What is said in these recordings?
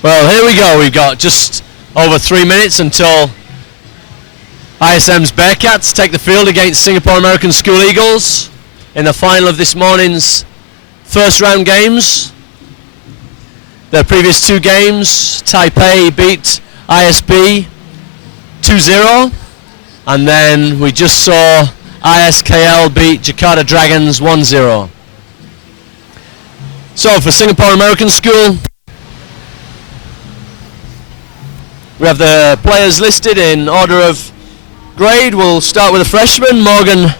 Well, here we go. We've got just over 3 minutes until ISM's Bearcats take the field against Singapore American School Eagles in the final of this morning's first round games. The previous two games, Taipei beat ISB 2-0, and then we just saw ISKL beat Jakarta Dragons 1-0. So for Singapore American School, we have the players listed in order of grade. We'll start with the freshman, Morgan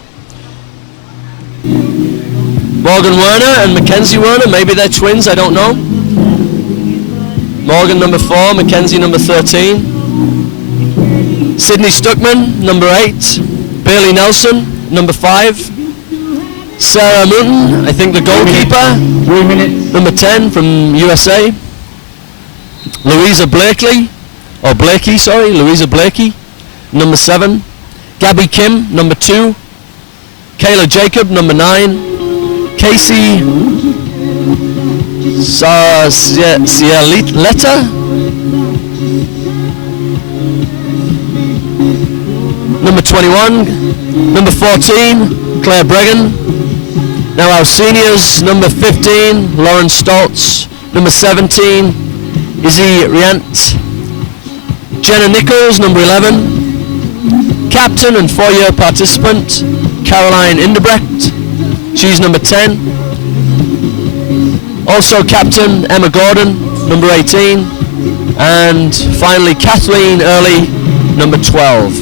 Werner and Mackenzie Werner. Maybe they're twins, I don't know. Morgan number 4, Mackenzie number 13. Sydney Stuckman, number 8. Bailey Nelson, number 5. Sarah Mooten, I think the goalkeeper, 3 minutes. number 10 from USA. Louisa Blakey, Louisa Blakey, number 7. Gabby Kim, number 2. Kayla Jacob, number 9. Casey Cialeta, number 21. Number 14, Claire Bregan. Now our seniors, number 15, Lauren Stoltz. Number 17, Izzy Riant. Jenna Nichols, number 11. Captain and 4-year participant, Caroline Inderbrecht. She's number 10. Also captain, Emma Gordon, number 18. And finally, Kathleen Early, number 12.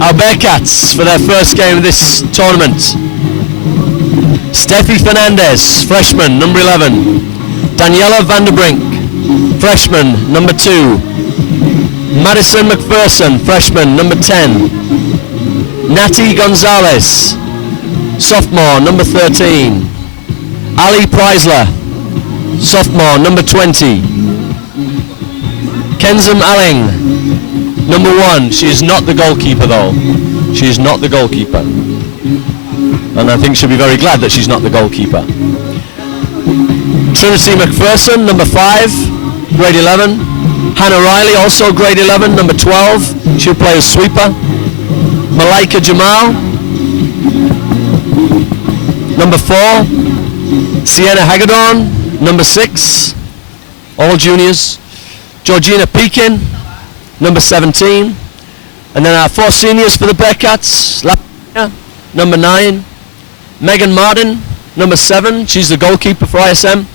Our Bearcats for their first game of this tournament. Steffi Fernandez, freshman, number 11. Daniela Vanderbrink, freshman, number 2. Madison McPherson, freshman, number 10. Natty Gonzalez, sophomore, number 13. Ali Preisler, sophomore, number 20. Kenzum Alling, number 1. She is not the goalkeeper though. She is not the goalkeeper. And I think she'll be very glad that she's not the goalkeeper. Trinity McPherson, number 5, grade 11. Hannah Riley, also grade 11, number 12. She'll play as sweeper. Malaika Jamal, number 4. Sienna Hagedorn, number 6. All juniors. Georgina Pekin, number 17. And then our 4 seniors for the Bearcats. Latina, number 9. Megan Martin, number 7. She's the goalkeeper for ISM.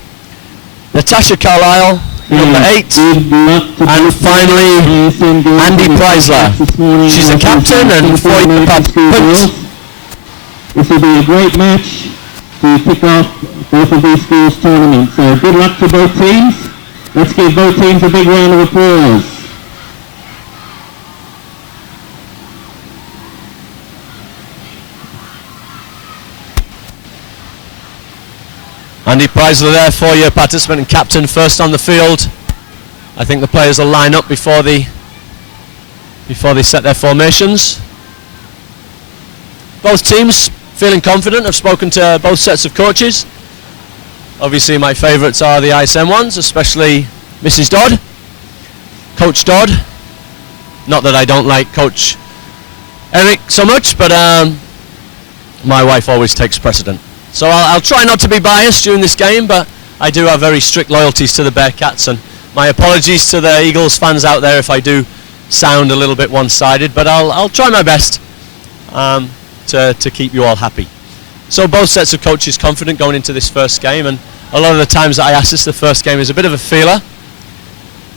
Natasha Carlisle, number 8. And finally, Andy Preisler. She's the captain and 4-year participant. This will be a great match to kick off both of these schools' tournaments. So good luck to both teams. Let's give both teams a big round of applause. Andy Preisler there, 4-year participant and captain, first on the field. I think the players will line up before they set their formations. Both teams feeling confident. I've spoken to both sets of coaches. Obviously my favourites are the ISM ones, especially Mrs. Dodd, Coach Dodd. Not that I don't like Coach Eric so much, but my wife always takes precedent. So I'll try not to be biased during this game, but I do have very strict loyalties to the Bearcats, and my apologies to the Eagles fans out there if I do sound a little bit one-sided, but I'll try my best to keep you all happy. So both sets of coaches confident going into this first game, and a lot of the times at IASAS the first game is a bit of a feeler,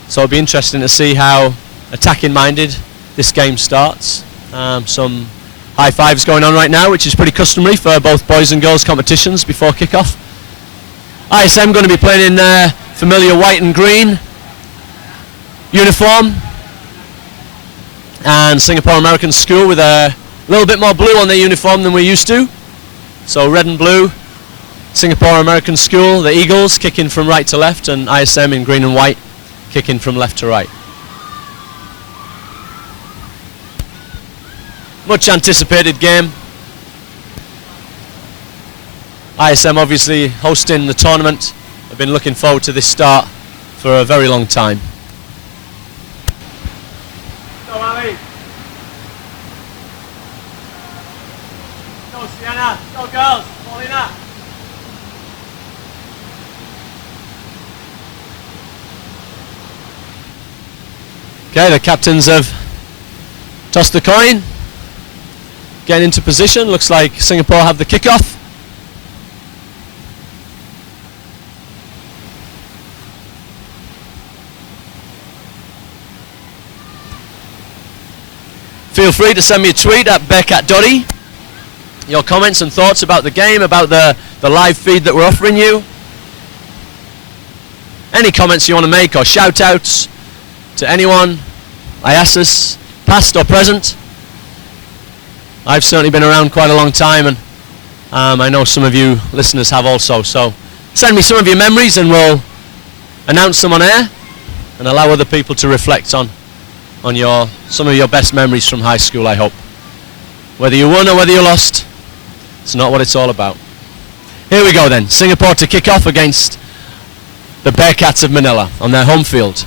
so it'll be interesting to see how attacking-minded this game starts. Some high fives going on right now, which is pretty customary for both boys and girls competitions before kickoff. ISM going to be playing in their familiar white and green uniform, and Singapore American School with a little bit more blue on their uniform than we're used to. So red and blue, Singapore American School, the Eagles kicking from right to left, and ISM in green and white kicking from left to right. Much anticipated game. ISM obviously hosting the tournament have been looking forward to this start for a very long time. Go Ali. Go Sienna. Go girls. Paulina. Okay, the captains have tossed the coin. Getting into position. Looks like Singapore have the kickoff. Feel free to send me a tweet at BearcatDoddy. Your comments and thoughts about the game, about the live feed that we're offering you. Any comments you want to make or shout outs to anyone, IASAS, past or present. I've certainly been around quite a long time, and I know some of you listeners have also. So send me some of your memories and we'll announce them on air and allow other people to reflect on some of your best memories from high school, I hope. Whether you won or whether you lost, it's not what it's all about. Here we go then. Singapore to kick off against the Bearcats of Manila on their home field.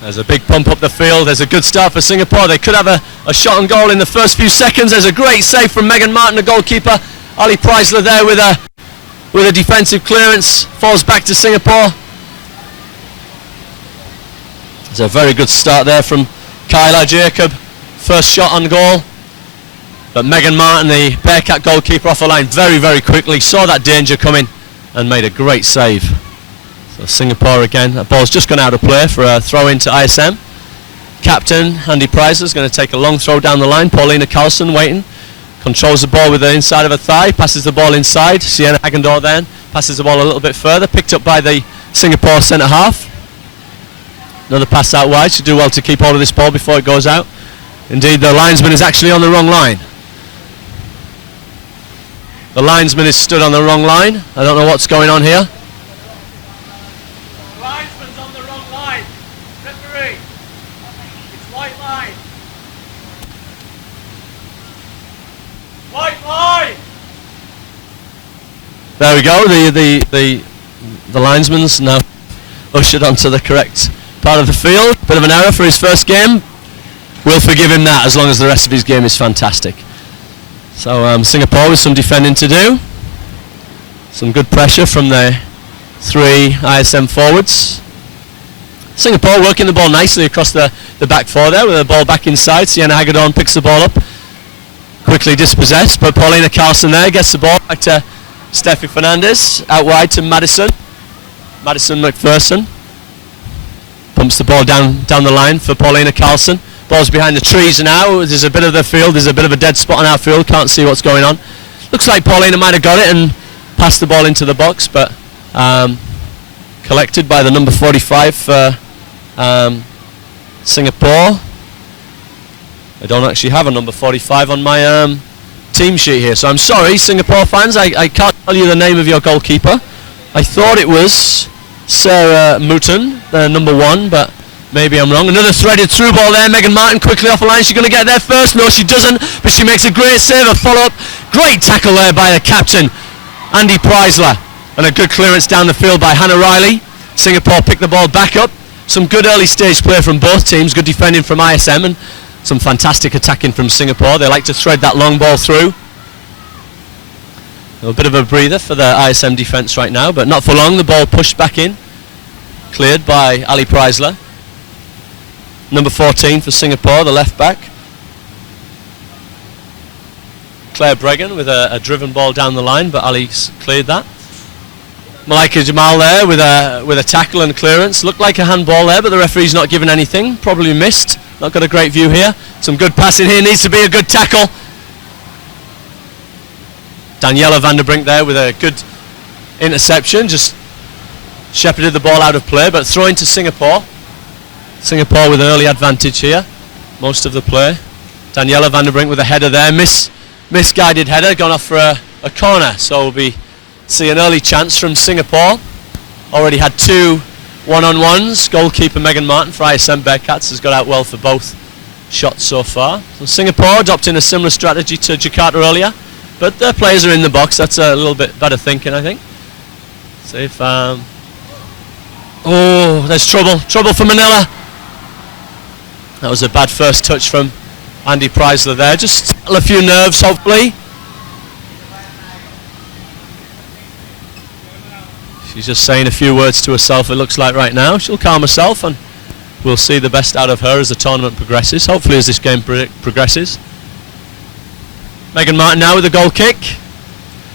There's a big pump up the field. There's a good start for Singapore. They could have a shot on goal in the first few seconds. There's a great save from Megan Martin, the goalkeeper. Ali Preisler there with a defensive clearance. Falls back to Singapore. There's a very good start there from Kyla Jacob. First shot on goal. But Megan Martin, the Bearcat goalkeeper, off the line very, very quickly. Saw that danger coming and made a great save. So Singapore again. That ball's just gone out of play for a throw into ISM. Captain Andy Preisler is going to take a long throw down the line. Paulina Carlson waiting. Controls the ball with the inside of her thigh. Passes the ball inside. Sienna Hagendor then passes the ball a little bit further. Picked up by the Singapore centre half. Another pass out wide. Should do well to keep hold of this ball before it goes out. Indeed, the linesman is actually on the wrong line. The linesman is stood on the wrong line. I don't know what's going on here. The linesman's on the wrong line. Referee. It's white line. White line. There we go. The linesman's now ushered onto the correct part of the field. Bit of an error for his first game. We'll forgive him that as long as the rest of his game is fantastic. So Singapore with some defending to do. Some good pressure from the three ISM forwards. Singapore working the ball nicely across the back four there with the ball back inside. Sienna Hagedorn picks the ball up. Quickly dispossessed, but Paulina Carlson there gets the ball back to Steffi Fernandez. Out wide to Madison McPherson. Pumps the ball down the line for Paulina Carlson. Ball's behind the trees now. There's a bit of a dead spot on our field. Can't see what's going on. Looks like Paulina might have got it and passed the ball into the box, but collected by the number 45 for Singapore. I don't actually have a number 45 on my team sheet here, so I'm sorry, Singapore fans. I can't tell you the name of your goalkeeper. I thought it was Sarah Mouton, the number 1, but maybe I'm wrong. Another threaded through ball there. Megan Martin quickly off the line. She's going to get there first. No, she doesn't, but she makes a great save. A follow-up. Great tackle there by the captain, Andy Preisler. And a good clearance down the field by Hannah Riley. Singapore picked the ball back up. Some good early stage play from both teams. Good defending from ISM and some fantastic attacking from Singapore. They like to thread that long ball through. A bit of a breather for the ISM defence right now, but not for long. The ball pushed back in. Cleared by Ali Preisler. Number 14 for Singapore, the left back. Claire Bregan with a driven ball down the line, but Ali's cleared that. Malaika Jamal there with a tackle and clearance. Looked like a handball there, but the referee's not given anything. Probably missed. Not got a great view here. Some good passing here. Needs to be a good tackle. Daniela van der Brink there with a good interception. Just shepherded the ball out of play, but throwing to Singapore. Singapore with an early advantage here. Most of the play. Daniela van der Brink with a header there. Misguided header. Gone off for a corner. So we'll see an early chance from Singapore. Already had 2 one-on-ones. Goalkeeper Megan Martin for ISM Bearcats has got out well for both shots so far. So Singapore adopting a similar strategy to Jakarta earlier. but their players are in the box. That's a little bit better thinking, I think. See if oh, there's trouble for Manila. That was a bad first touch from Andy Preisler there. Just a few nerves, hopefully. She's just saying a few words to herself, it looks like right now. She'll calm herself and we'll see the best out of her as the tournament progresses, hopefully as this game progresses. Megan Martin now with a goal kick.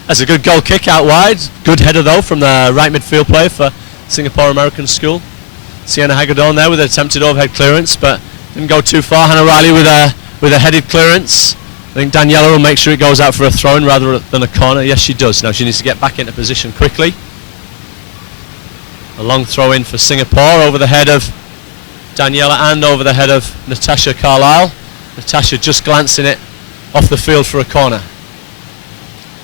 That's a good goal kick out wide. Good header though from the right midfield player for Singapore American School. Sienna Hagedorn there with an attempted overhead clearance, but didn't go too far. Hannah Riley with a headed clearance. I think Daniela will make sure it goes out for a throw-in rather than a corner. Yes, she does. Now she needs to get back into position quickly. A long throw-in for Singapore over the head of Daniela and over the head of Natasha Carlisle. Natasha just glancing it off the field for a corner.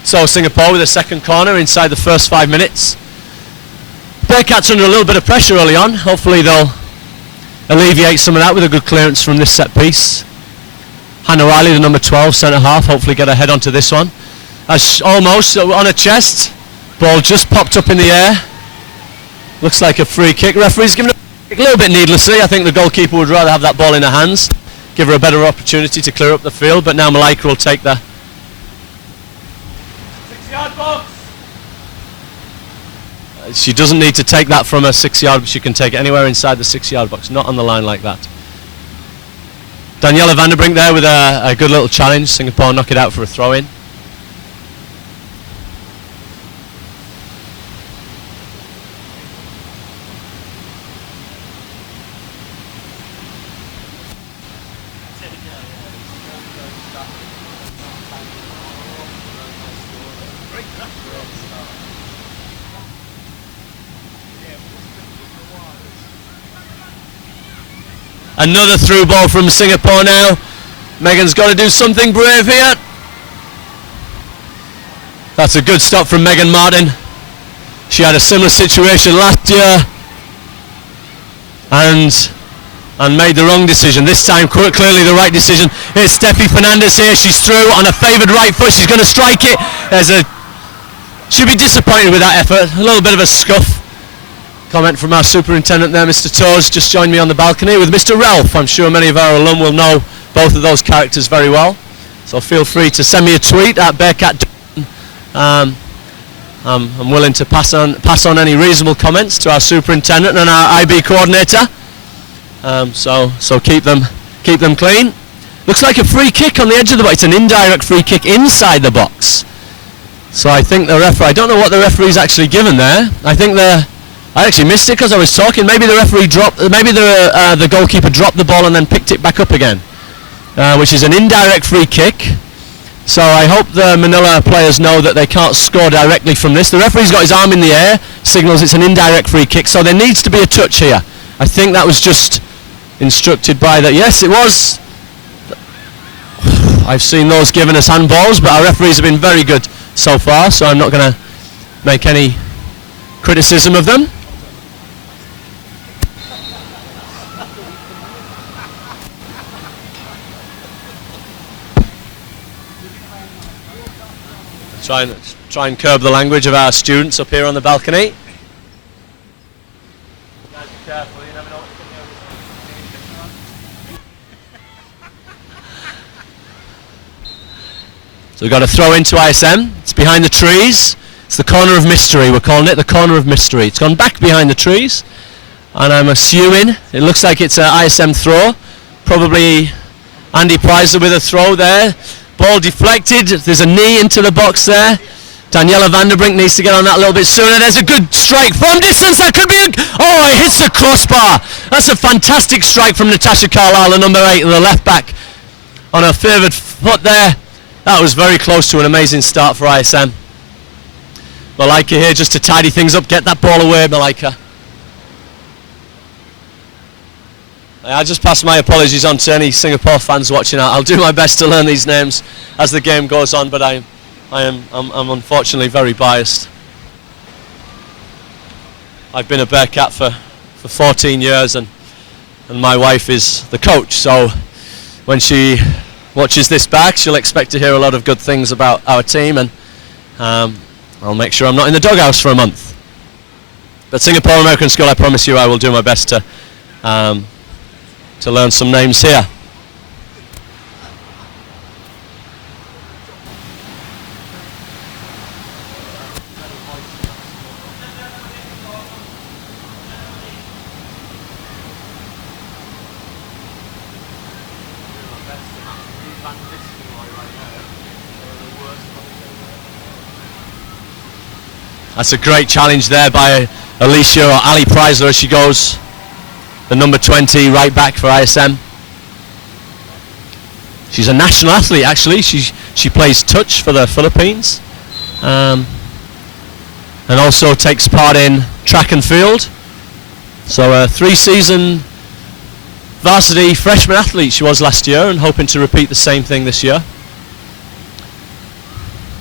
So Singapore with a second corner inside the first 5 minutes. Bearcats under a little bit of pressure early on. Hopefully they'll alleviate some of that with a good clearance from this set piece. Hannah Riley, the number 12 centre half, hopefully get her head onto this one. As almost on her chest, ball just popped up in the air. Looks like a free kick. Referee's given it a little bit needlessly. I think the goalkeeper would rather have that ball in her hands, give her a better opportunity to clear up the field, but now Malaika will take the 6-yard box. She doesn't need to take that from a 6-yard, she can take it anywhere inside the 6-yard box, not on the line like that. Daniela Vanderbrink there with a good little challenge. Singapore knock it out for a throw-in. Another through ball from Singapore now. Megan's got to do something brave here. That's a good stop from Megan Martin. She had a similar situation last year and made the wrong decision. This time clearly the right decision. Here's Steffi Fernandez here. She's through on a favoured right foot. She's going to strike it. She'll be disappointed with that effort. A little bit of a scuff. Comment from our superintendent there, Mr. Toes, just joined me on the balcony with Mr. Ralph. I'm sure many of our alum will know both of those characters very well. So feel free to send me a tweet at Bearcat. I'm willing to pass on any reasonable comments to our superintendent and our IB coordinator. So keep them clean. Looks like a free kick on the edge of the box. It's an indirect free kick inside the box. So I think the referee, I don't know what the referee's actually given there. I actually missed it because I was talking. Maybe the referee maybe the goalkeeper dropped the ball and then picked it back up again, which is an indirect free kick. So I hope the Manila players know that they can't score directly from this. The referee's got his arm in the air, signals it's an indirect free kick. So there needs to be a touch here. I think that was just instructed by that. Yes, it was. I've seen those given as handballs, but our referees have been very good so far, so I'm not going to make any criticism of them. Try and curb the language of our students up here on the balcony. So we've got a throw into ISM. It's behind the trees. It's the corner of mystery. We're calling it the corner of mystery. It's gone back behind the trees, and I'm assuming it looks like it's an ISM throw. Probably Andy Preisler with a throw there. Ball deflected. There's a knee into the box there. Daniela Vanderbrink needs to get on that a little bit sooner. There's a good strike from distance. That could be it hits the crossbar. That's a fantastic strike from Natasha Carlisle, the number 8, the left back, on her favoured foot there. That was very close to an amazing start for ISM. Malaika here just to tidy things up, get that ball away, Malaika. I just pass my apologies on to any Singapore fans watching out. I'll do my best to learn these names as the game goes on, but I'm unfortunately very biased. I've been a Bearcat for 14 years, and my wife is the coach, so when she watches this back, she'll expect to hear a lot of good things about our team, and I'll make sure I'm not in the doghouse for a month. But Singapore American School, I promise you I will do my best to learn some names here. That's a great challenge there by Alicia, or Ali Preisler as she goes, the number 20 right back for ISM. She's a national athlete actually. She plays touch for the Philippines, and also takes part in track and field. So a 3-season varsity freshman athlete she was last year, and hoping to repeat the same thing this year.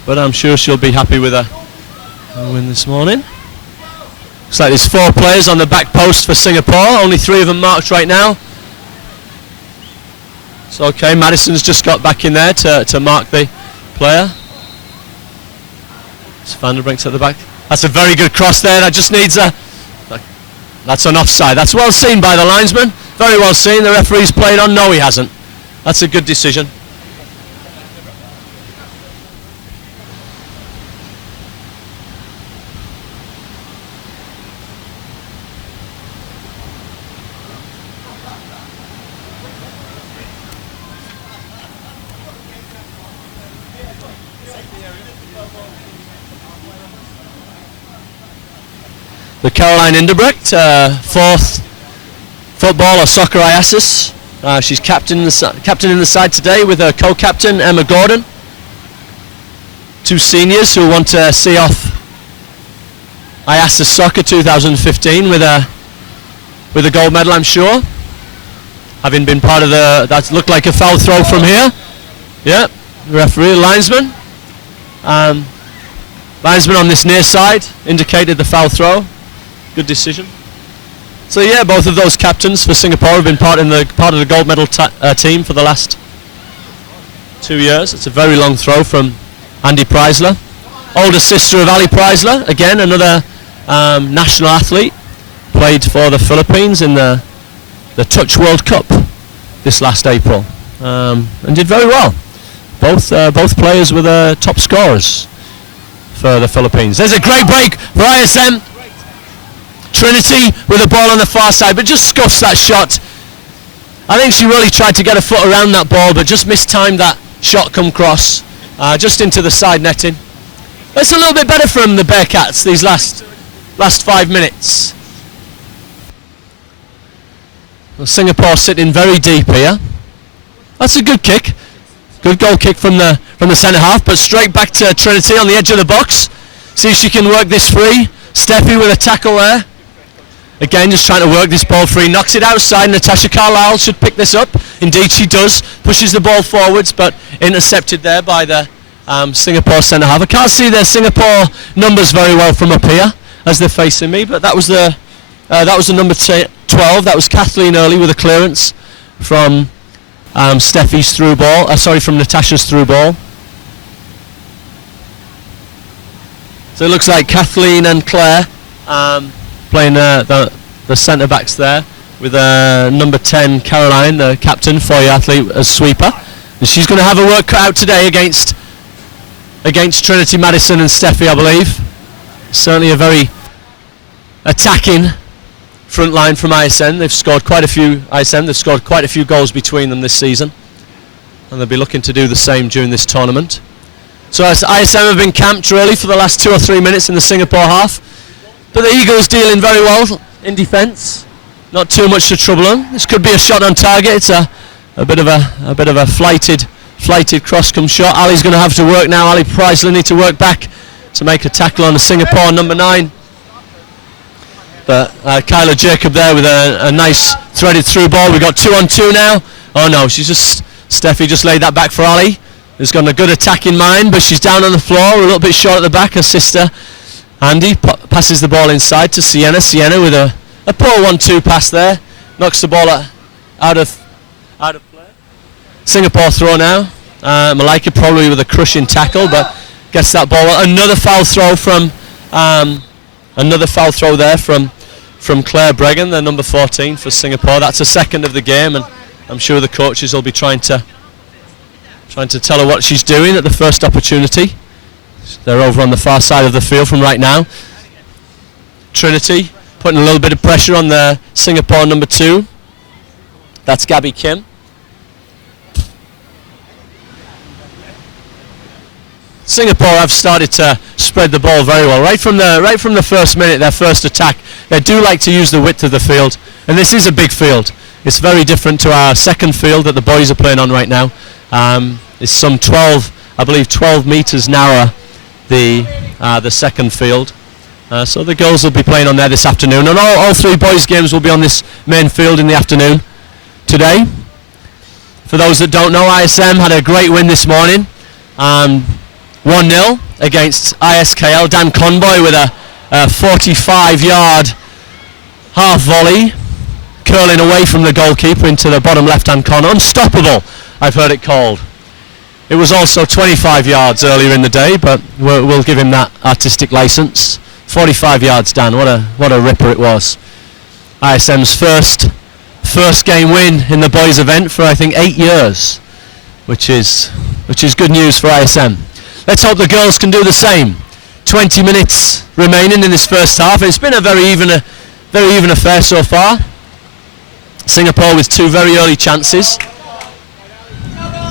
But I'm sure she'll be happy with a win this morning. Looks like there's 4 players on the back post for Singapore, only 3 of them marked right now. So okay, Madison's just got back in there to mark the player. It's Vanderbrink's at the back. That's a very good cross there, that just needs a... That's an offside. That's well seen by the linesman, very well seen. The referee's played on, no he hasn't. That's a good decision. The Caroline Inderbrecht, 4th football or soccer IASAS. She's captain in the side today with her co-captain Emma Gordon. 2 seniors who want to see off IASAS Soccer 2015 with a gold medal, I'm sure. Having been part of that looked like a foul throw from here. Yeah, referee, linesman. Linesman on this near side indicated the foul throw. Good decision. So yeah, both of those captains for Singapore have been part of the gold medal team for the last 2 years. It's a very long throw from Andy Preisler, older sister of Ali Preisler. Again, another national athlete, played for the Philippines in the Touch World Cup this last April, and did very well. Both players were the top scorers for the Philippines. There's a great break for ISM. Trinity with the ball on the far side, but just scuffs that shot. I think she really tried to get a foot around that ball, but just mistimed that shot come cross, just into the side netting. It's a little bit better from the Bearcats these last 5 minutes. Well, Singapore sitting very deep here. That's a good kick. Good goal kick from the centre half, but straight back to Trinity on the edge of the box. See if she can work this free. Steffi with a tackle there. Again, just trying to work this ball free. Knocks it outside. Natasha Carlisle should pick this up. Indeed she does. Pushes the ball forwards, but intercepted there by the Singapore centre half. I can't see their Singapore numbers very well from up here as they're facing me, but that was the number 12. That was Kathleen Early with a clearance from Steffi's through ball. From Natasha's through ball. So it looks like Kathleen and Claire playing the centre backs there, with number 10 Caroline, the captain, 4-year athlete, as sweeper. And she's going to have a work cut out today against Trinity Madison and Steffi, I believe. Certainly a very attacking front line from ISM. They've scored quite a few goals between them this season, and they'll be looking to do the same during this tournament. So as ISM have been camped really for the last 2 or 3 minutes in the Singapore half, but the Eagles dealing very well in defence. Not too much to trouble them. This could be a shot on target. It's a bit of a flighted cross come shot. Ali's going to have to work now. Ali Preisler need to work back to make a tackle on the Singapore number 9. But Kyla Jacob there with a nice threaded through ball. We've got 2-on-2 now. Oh no, Steffi just laid that back for Ali, who's got a good attack in mind, but she's down on the floor, a little bit short at the back. Her sister Andy passes the ball inside to Sienna. Sienna with a poor 1-2 pass there, knocks the ball out of play. Singapore throw now. Malika probably with a crushing tackle, but gets that ball. Another foul throw there from Claire Bregan, the number 14 for Singapore. That's a second of the game, and I'm sure the coaches will be trying to tell her what she's doing at the first opportunity. They're over on the far side of the field from right now. Trinity putting a little bit of pressure on the Singapore number 2. That's Gabby Kim. Singapore have started to spread the ball very well. Right from the first minute, their first attack, they do like to use the width of the field. And this is a big field. It's very different to our second field that the boys are playing on right now. It's some 12 meters narrower, the second field. So the girls will be playing on there this afternoon. And all 3 boys games will be on this main field in the afternoon today. For those that don't know, ISM had a great win this morning. 1-0 against ISKL. Dan Conboy with a 45-yard half volley, curling away from the goalkeeper into the bottom left-hand corner. Unstoppable, I've heard it called. It was also 25 yards earlier in the day, but we'll give him that artistic license. 45 yards, Dan. What a ripper it was. ISM's first game win in the boys' event for I think 8 years, which is good news for ISM. Let's hope the girls can do the same. 20 minutes remaining in this first half. It's been a very even affair so far. Singapore with 2 very early chances.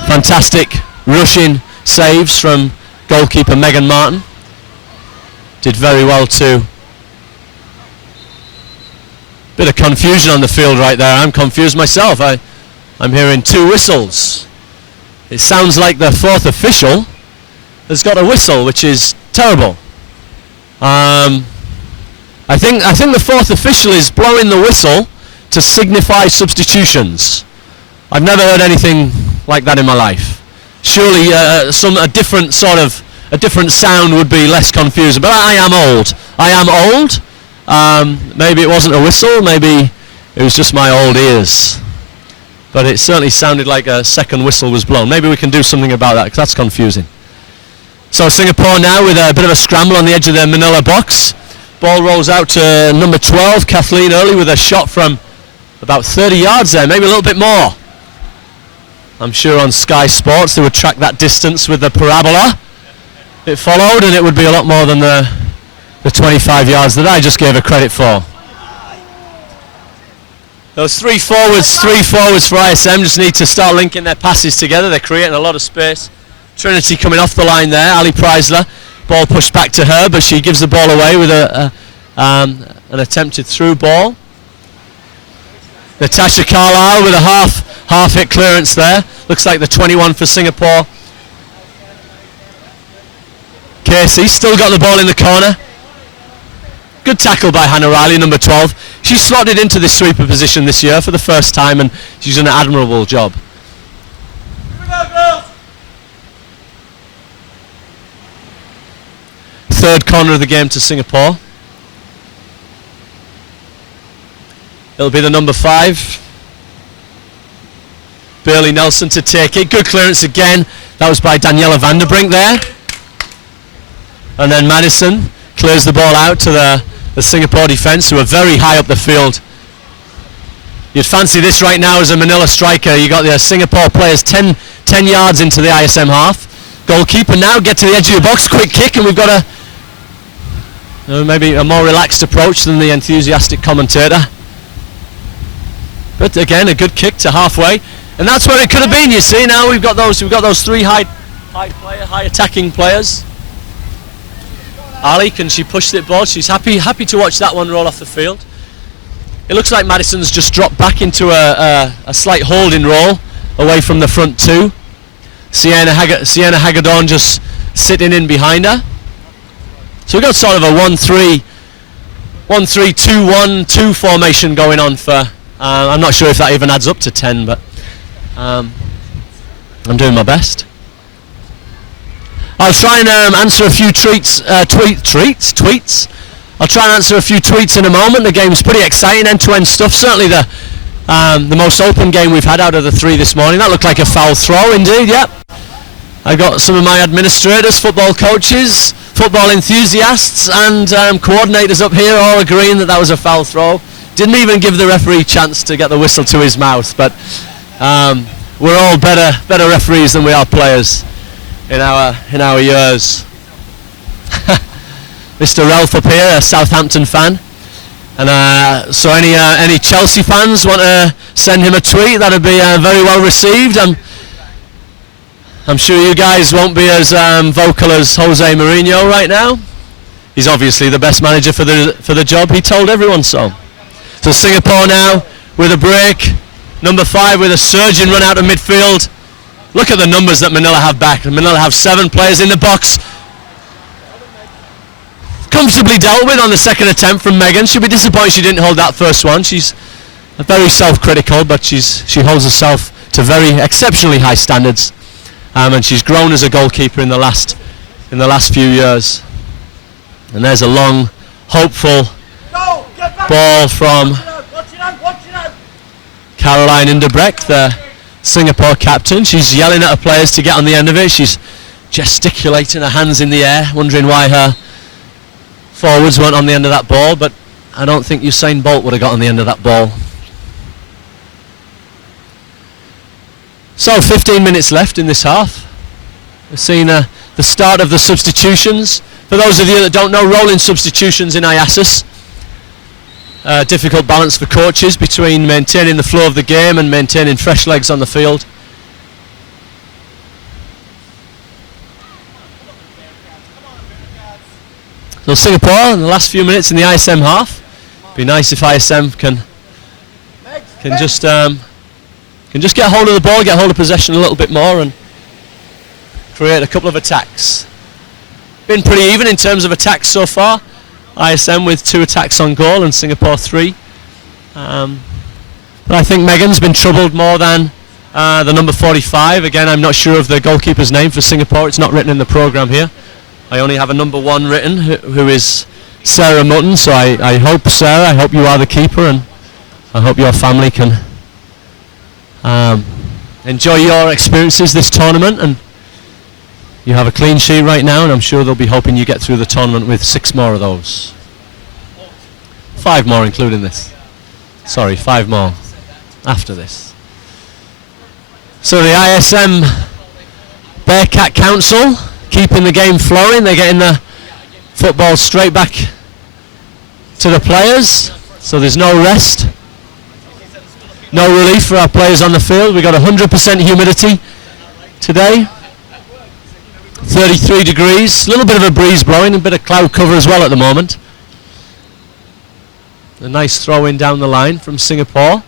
Fantastic rushing saves from goalkeeper Megan Martin. Did very well too. Bit of confusion on the field right there. I'm confused myself. I'm hearing 2 whistles. It sounds like the 4th official has got a whistle, which is terrible. I think the 4th official is blowing the whistle to signify substitutions. I've never heard anything like that in my life. Surely a different sound would be less confusing. But I am old. Maybe it wasn't a whistle. Maybe it was just my old ears. But it certainly sounded like a second whistle was blown. Maybe we can do something about that, because that's confusing. So Singapore now with a bit of a scramble on the edge of their Manila box. Ball rolls out to number 12, Kathleen Early, with a shot from about 30 yards there, maybe a little bit more. I'm sure on Sky Sports they would track that distance with the parabola. It followed, and it would be a lot more than the 25 yards that I just gave her credit for. Those three forwards for ISM just need to start linking their passes together. They're creating a lot of space. Trinity coming off the line there. Ali Preisler, ball pushed back to her, but she gives the ball away with an attempted through ball. Natasha Carlisle with a half hit clearance there. Looks like the 21 for Singapore. Casey still got the ball in the corner. Good tackle by Hannah Riley, number 12. She slotted into this sweeper position this year for the first time, and she's done an admirable job. Third corner of the game to Singapore. It'll be the number 5. Burley Nelson to take it. Good clearance again. That was by Daniela Vanderbrink there. And then Madison clears the ball out to the Singapore defence, who are very high up the field. You'd fancy this right now as a Manila striker. You got the Singapore players 10 yards into the ISM half. Goalkeeper now, get to the edge of your box, quick kick, and we've got maybe a more relaxed approach than the enthusiastic commentator. But again, a good kick to halfway, and that's where it could have been. You see, now we've got those 3 high attacking players. Ali, can she push the ball? She's happy to watch that one roll off the field. It looks like Madison's just dropped back into a slight holding roll away from the front 2. Sienna Hagedorn just sitting in behind her. So we've got sort of a 1-3-2-1-2 formation going on for. I'm not sure if that even adds up to 10, but I'm doing my best. I'll try and answer a few tweets. I'll try and answer a few tweets in a moment. The game's pretty exciting, end-to-end stuff. Certainly the The most open game we've had out of the 3 this morning. That looked like a foul throw indeed, yep. I got some of my administrators, football coaches, football enthusiasts and coordinators up here all agreeing that was a foul throw. Didn't even give the referee a chance to get the whistle to his mouth, but we're all better referees than we are players in our years. Mr. Ralph up here, a Southampton fan. And so any Chelsea fans want to send him a tweet, that'd be very well received. I'm sure you guys won't be as vocal as Jose Mourinho right now. He's obviously the best manager for the job. He told everyone so. So Singapore now with a break. Number 5 with a surging run out of midfield. Look at the numbers that Manila have back. Manila have 7 players in the box. Comfortably dealt with on the second attempt from Megan. She'll be disappointed she didn't hold that first one. She's very self-critical, but she holds herself to very exceptionally high standards. And she's grown as a goalkeeper in the last few years. And there's a long, hopeful ball from Caroline Inderbrecht, the Singapore captain. She's yelling at her players to get on the end of it. She's gesticulating her hands in the air, wondering why her forwards weren't on the end of that ball, but I don't think Usain Bolt would have got on the end of that ball. So 15 minutes left in this half. We've seen the start of the substitutions. For those of you that don't know, rolling substitutions in IASAS. Difficult balance for coaches between maintaining the flow of the game and maintaining fresh legs on the field. So Singapore in the last few minutes in the ISM half. Be nice if ISM can just get hold of the ball, get hold of possession a little bit more and create a couple of attacks. Been pretty even in terms of attacks so far. ISM with 2 attacks on goal and Singapore 3. But I think Megan's been troubled more than the number 45. Again, I'm not sure of the goalkeeper's name for Singapore. It's not written in the programme here. I only have a number 1 written, who is Sarah Mutton. So I hope, Sarah, I hope you are the keeper, and I hope your family can enjoy your experiences this tournament. And you have a clean sheet right now, and I'm sure they'll be hoping you get through the tournament with 6 more of those. 5 more including this. Sorry, 5 more after this. So the ISM Bearcat Council keeping the game flowing. They're getting the football straight back to the players. So there's no rest. No relief for our players on the field. We've got 100% humidity today. 33 degrees. A little bit of a breeze blowing. A bit of cloud cover as well at the moment. A nice throw in down the line from Singapore.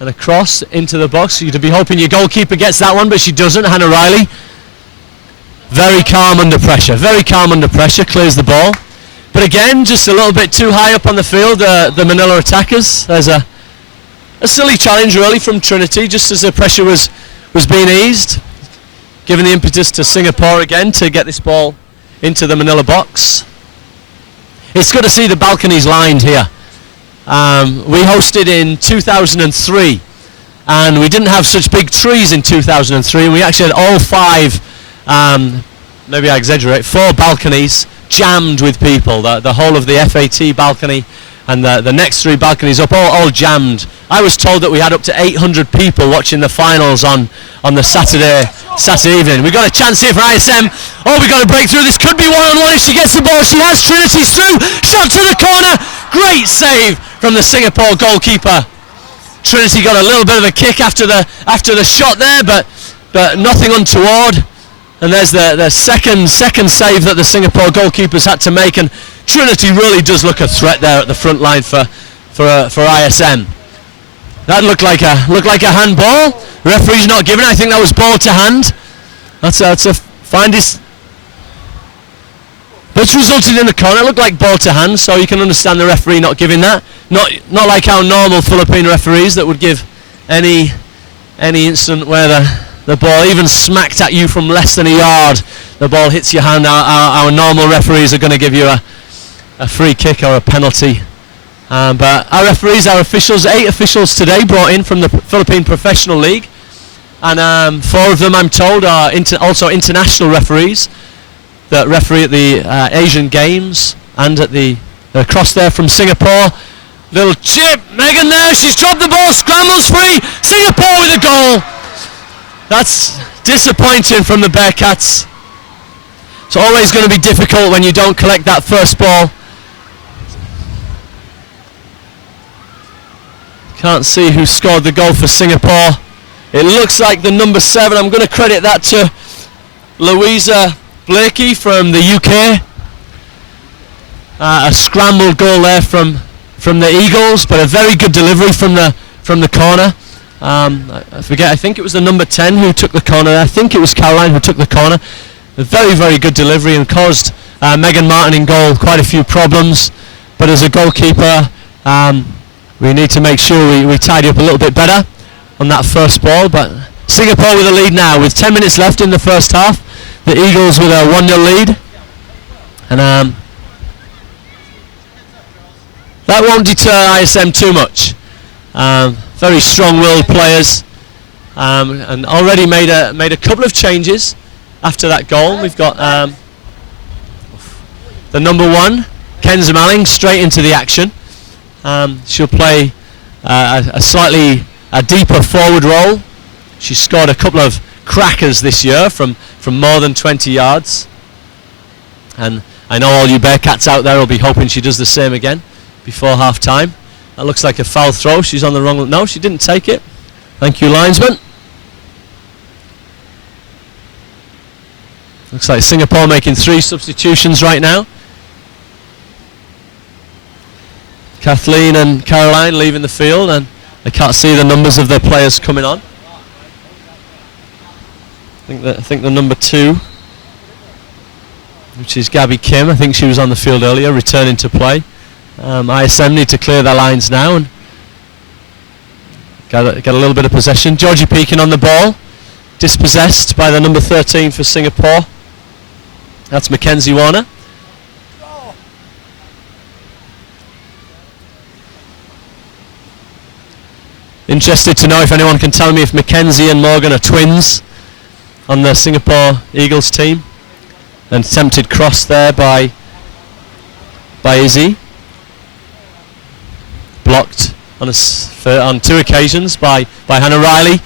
And across into the box. You'd be hoping your goalkeeper gets that one, but she doesn't. Hannah Riley. Very calm under pressure. Very calm under pressure. Clears the ball. But again, just a little bit too high up on the field, the Manila attackers. There's a silly challenge really from Trinity, just as the pressure was being eased. Giving the impetus to Singapore again to get this ball into the Manila box. It's good to see the balconies lined here. We hosted in 2003 and we didn't have such big trees in 2003, and we actually had all 5, maybe I exaggerate, 4 balconies jammed with people. The whole of the FAT balcony and the next 3 balconies up, all jammed. I was told that we had up to 800 people watching the finals on the Saturday evening. We've got a chance here for ISM. Oh, we've got to break through. This could be 1-on-1 if she gets the ball. She has. Trinity's through. Shot to the corner. Great save from the Singapore goalkeeper. Trinity got a little bit of a kick after the shot there, but nothing untoward. And there's the second save that the Singapore goalkeepers had to make, and Trinity really does look a threat there at the front line for ISM. That looked like a handball. Referee's not giving it. I think that was ball to hand. That's a fine but it's resulted in the corner. It looked like ball to hand, so you can understand the referee not giving that. Not like our normal Philippine referees that would give any incident where the ball even smacked at you from less than a yard, the ball hits your hand. Our normal referees are going to give you a free kick or a penalty But our referees, our officials, 8 officials today brought in from the Philippine Professional League, and 4 of them, I'm told, are also international referees that referee at the Asian Games and at the across there from Singapore. Little chip, Megan there, she's dropped the ball, scrambles free, Singapore with a goal. That's disappointing from the Bearcats. It's always going to be difficult when you don't collect that first ball. Can't see who scored the goal for Singapore. It looks like the number 7. I'm going to credit that to Louisa Blakey from the UK. A scrambled goal there from the Eagles, but a very good delivery from the corner. I forget, I think it was the number 10 who took the corner. I think it was Caroline who took the corner. A very, very good delivery and caused Megan Martin in goal quite a few problems. But as a goalkeeper, we need to make sure we tidy up a little bit better on that first ball. But Singapore with a lead now with 10 minutes left in the first half. The Eagles with a 1-0 lead. And that won't deter ISM too much. Very strong-willed players, and already made a couple of changes after that goal. We've got the number 1, Kenza Malling, straight into the action. She'll play a slightly deeper forward role. She's scored a couple of crackers this year from more than 20 yards, and I know all you Bearcats out there will be hoping she does the same again before half time. That looks like a foul throw. She's on the wrong... No, she didn't take it. Thank you, linesman. Looks like Singapore making 3 substitutions right now. Kathleen and Caroline leaving the field, and they can't see the numbers of their players coming on. I think the number 2, which is Gabby Kim, I think she was on the field earlier, returning to play. ISM need to clear their lines now and get a little bit of possession. Georgie Pekin on the ball, dispossessed by the number 13 for Singapore. That's Mackenzie Warner. Interested to know if anyone can tell me if Mackenzie and Morgan are twins on the Singapore Eagles team. An attempted cross there by Izzy. Blocked on 2 occasions by Hannah Riley.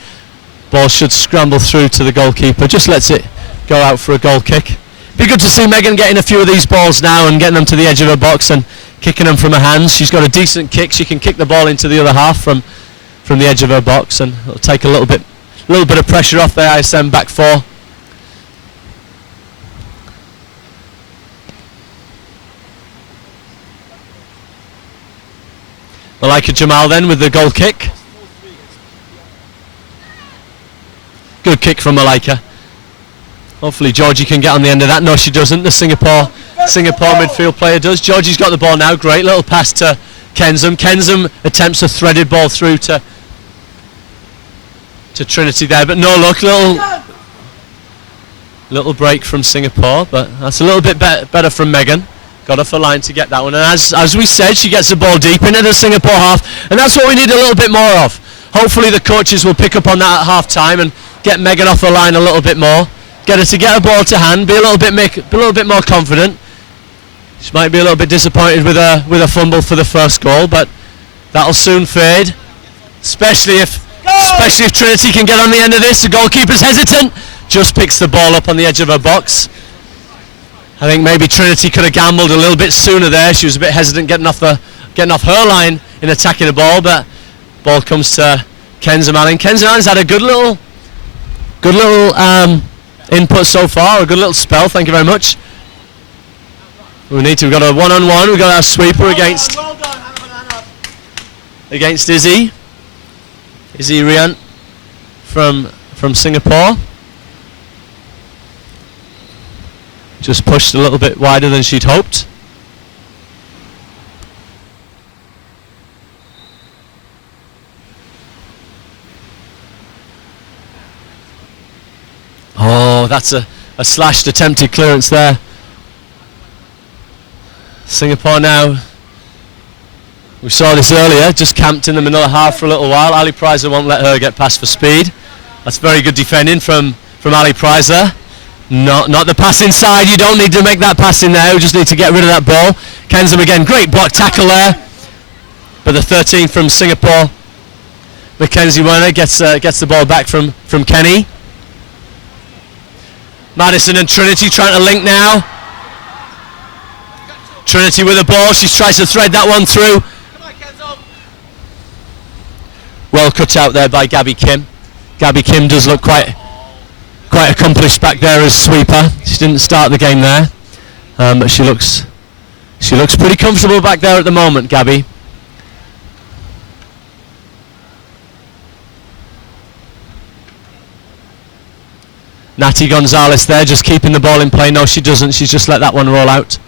Ball should scramble through to the goalkeeper. Just lets it go out for a goal kick. Be good to see Megan getting a few of these balls now and getting them to the edge of her box and kicking them from her hands. She's got a decent kick. She can kick the ball into the other half from the edge of her box, and it'll take a little bit of pressure off their ISM back 4. Malika Jamal then with the goal kick. Good kick from Malika. Hopefully Georgie can get on the end of that. No, she doesn't. The Singapore midfield player does. Georgie's got the ball now. Great little pass to Kensum. Kensum attempts a threaded ball through to Trinity there, but no luck. Little break from Singapore, but that's a little bit better from Megan. Got off the line to get that one, and as we said, she gets the ball deep into the Singapore half, and that's what we need a little bit more of. Hopefully the coaches will pick up on that at half time and get Megan off the line a little bit more, get her to get a ball to hand, be a little bit more confident. She might be a little bit disappointed with a fumble for the first goal, but that'll soon fade, especially if Trinity can get on the end of this. The goalkeeper's hesitant, just picks the ball up on the edge of her box. I think maybe Trinity could have gambled a little bit sooner there. She was a bit hesitant getting off her line in attacking the ball, but ball comes to Kenza Malling. Kenza Malling's had a good little input so far, a good little spell. Thank you very much. We've got a 1-on-1. We've got our sweeper against Izzy. Izzy Riant from Singapore. Just pushed a little bit wider than she'd hoped. Oh, that's a slashed attempted clearance there. Singapore now We saw this earlier, just camped in the middle of half for a little while. Ali Prizer won't let her get past for speed. That's very good defending from Ali Prizer. Not the pass inside. You don't need to make that pass in there. You just need to get rid of that ball. Kensum again, great block tackle there. But the 13 from Singapore, Mackenzie Werner gets the ball back from Kenny. Madison and Trinity trying to link now. Trinity with the ball. She tries to thread that one through. Well cut out there by Gabby Kim. Gabby Kim does look quite accomplished back there as sweeper. She didn't start the game there, but she looks pretty comfortable back there at the moment, Gabby. Natty Gonzalez there, just keeping the ball in play. No, she doesn't. She's just let that one roll out.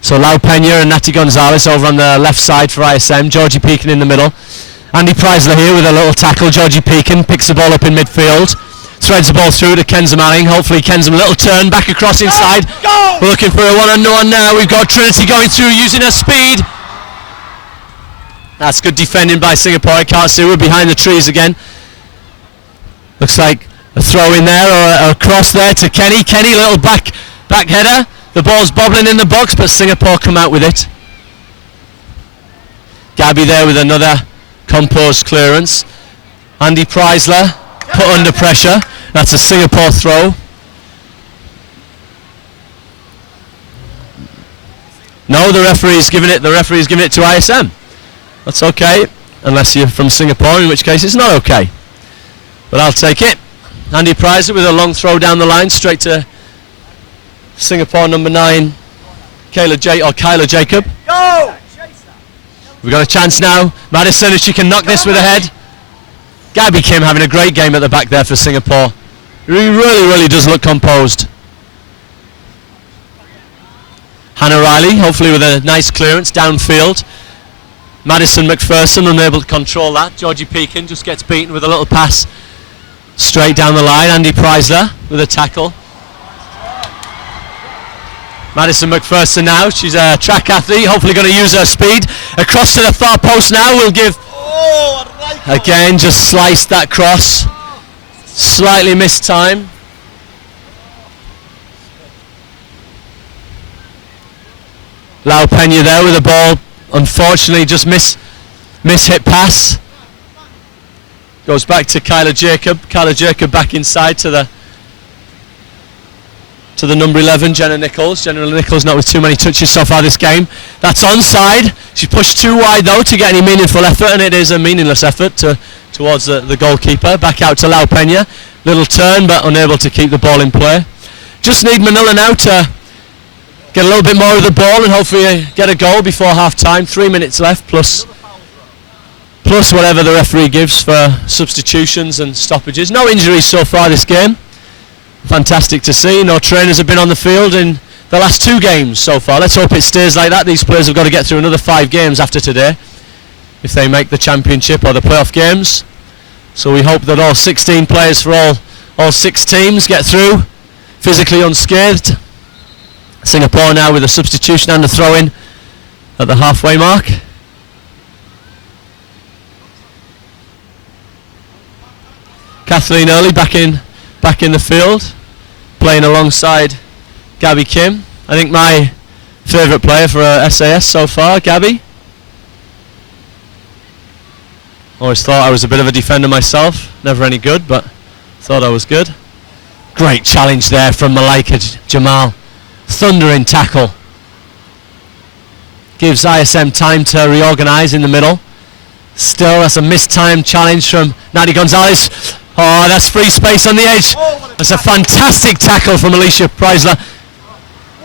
So Lau Pena and Natty Gonzalez over on the left side for ISM. Georgie Pekin in the middle. Andy Preisler here with a little tackle. Georgie Pekin picks the ball up in midfield. Threads the ball through to Kensum Manning. Hopefully Kensum, a little turn back across inside. Go! We're looking for a one-on-one now. We've got Trinity going through using her speed. That's good defending by Singapore. I can't see. We're behind the trees again. Looks like a throw in there or a cross there to Kenny. Kenny, little back header. The ball's bobbling in the box, but Singapore come out with it. Gabby there with another composed clearance. Andy Preisler put under pressure. That's a Singapore throw. No, the referee's giving it to ISM. That's okay, unless you're from Singapore, in which case it's not okay. But I'll take it. Andy Preisler with a long throw down the line, straight to Singapore number 9, Kyla Jacob. Go! We've got a chance now. Madison, if she can knock this with her head. Gabby Kim having a great game at the back there for Singapore. He really does look composed. Hannah Riley, hopefully with a nice clearance downfield. Madison McPherson unable to control that. Georgie Pekin just gets beaten with a little pass straight down the line. Andy Preisler with a tackle. Madison McPherson now, she's a track athlete, hopefully going to use her speed. Across to the far post now, we'll give, again, just sliced that cross. Slightly missed time. Lau Pena there with the ball, unfortunately just miss hit pass. Goes back to Kyla Jacob. Kyla Jacob back inside to the number 11, Jenna Nichols. Jenna Nichols not with too many touches so far this game. That's onside. She pushed too wide though to get any meaningful effort, and it is a meaningless effort towards the goalkeeper. Back out to Lau Pena. Little turn but unable to keep the ball in play. Just need Manila now to get a little bit more of the ball and hopefully get a goal before half time. 3 minutes left plus whatever the referee gives for substitutions and stoppages. No injuries so far this game. Fantastic to see. No trainers have been on the field in the last 2 games so far. Let's hope it stays like that. These players have got to get through another 5 games after today if they make the championship or the playoff games. So we hope that all 16 players for all 6 teams get through physically unscathed. Singapore now with a substitution and a throw-in at the halfway mark. Kathleen Early back in the field, playing alongside Gabby Kim. I think my favourite player for SAS so far, Gabby. Always thought I was a bit of a defender myself, never any good, but thought I was good. Great challenge there from Malaika Jamal. Thundering tackle. Gives ISM time to reorganise in the middle. Still, that's a mistimed challenge from Natty Gonzalez. Oh, that's free space on the edge. That's a fantastic tackle from Alicia Preisler.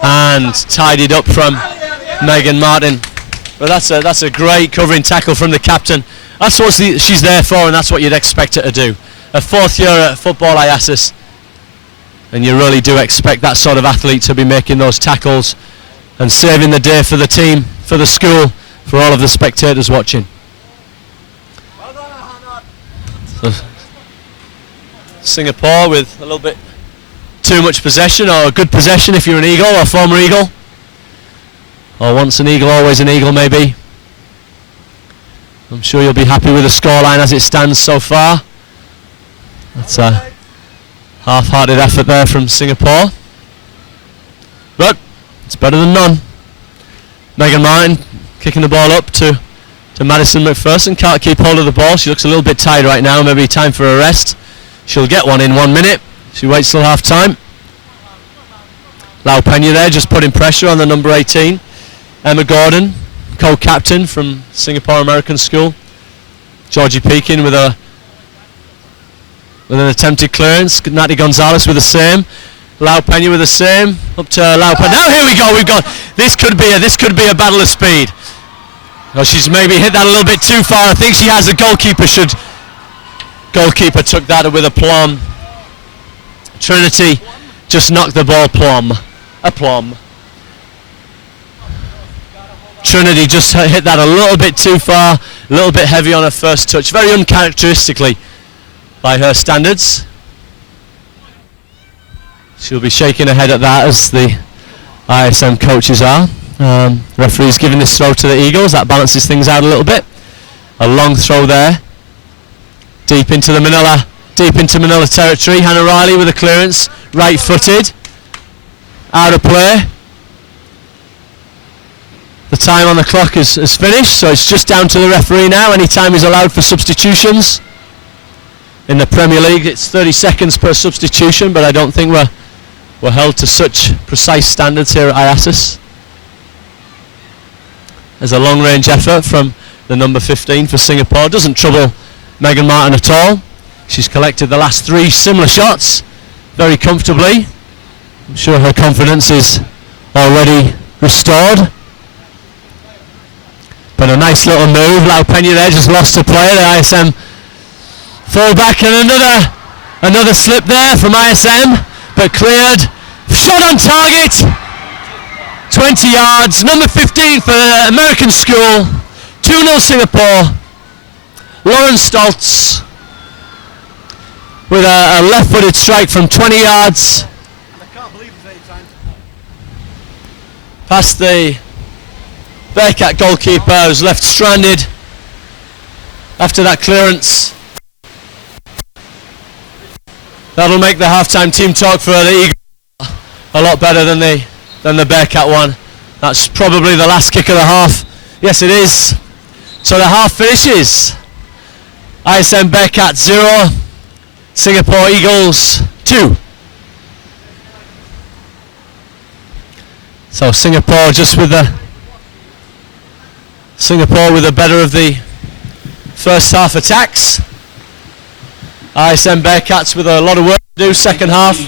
And tidied up from Megan Martin. But that's a great covering tackle from the captain. That's what she's there for, and that's what you'd expect her to do. A 4th year at football IASAS, and you really do expect that sort of athlete to be making those tackles and saving the day for the team, for the school, for all of the spectators watching. So, Singapore with a little bit too much possession, or a good possession if you're an Eagle or former Eagle. Or once an eagle, always an eagle, maybe. I'm sure you'll be happy with the scoreline as it stands so far. That's a half-hearted effort there from Singapore. But it's better than none. Megan Martin kicking the ball up to Madison McPherson. Can't keep hold of the ball. She looks a little bit tired right now. Maybe time for a rest. She'll get one in 1 minute. She waits till half time. Lau Pena there just putting pressure on the number 18. Emma Gordon, co-captain from Singapore American School. Georgie Pekin with an attempted clearance. Natty Gonzalez with the same. Lau Pena with the same. Up to Lau Pena. Now here we go. We've got this could be a battle of speed. Oh, she's maybe hit that a little bit too far. I think she has. The goalkeeper took that with aplomb. Trinity just knocked the ball plumb. Aplomb. Trinity just hit that a little bit too far, a little bit heavy on her first touch, very uncharacteristically by her standards. She'll be shaking her head at that, as the ISM coaches are. Referee's giving this throw to the Eagles. That balances things out a little bit. A long throw there, deep into Manila territory. Hannah Riley with a clearance, right-footed, out of play. The time on the clock is finished, so it's just down to the referee now. Any time is allowed for substitutions. In the Premier League, it's 30 seconds per substitution, but I don't think we're held to such precise standards here at IASAS. There's a long-range effort from the number 15 for Singapore. Doesn't trouble Megan Martin at all. She's collected the last 3 similar shots very comfortably. I'm sure her confidence is already restored. But a nice little move. Lau Pena there just lost her player. The ISM fall back, and another slip there from ISM, but cleared. Shot on target. 20 yards. Number 15 for the American School. 2-0 Singapore. Lauren Stoltz with a left-footed strike from 20 yards. Past the Bearcat goalkeeper, who's left stranded after that clearance. That'll make the half-time team talk for the Eagles a lot better than the Bearcat one. That's probably the last kick of the half. Yes, it is. So the half finishes. ISM Bearcat 0, Singapore Eagles 2. So Singapore with the better of the first half attacks. ISM Bearcats with a lot of work to do second half.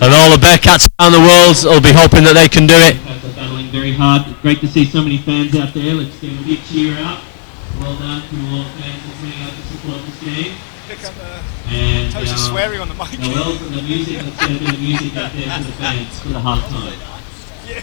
And all the Bearcats around the world will be hoping that they can do it. Battling very hard. Great to see so many fans out there. Let's give a big cheer out. Well done to all the fans that's coming out to support this game. Pick up And Toes is swearing on the mic. Noel from the music, let's get a bit of music out there for the fans for the half time. Yeah.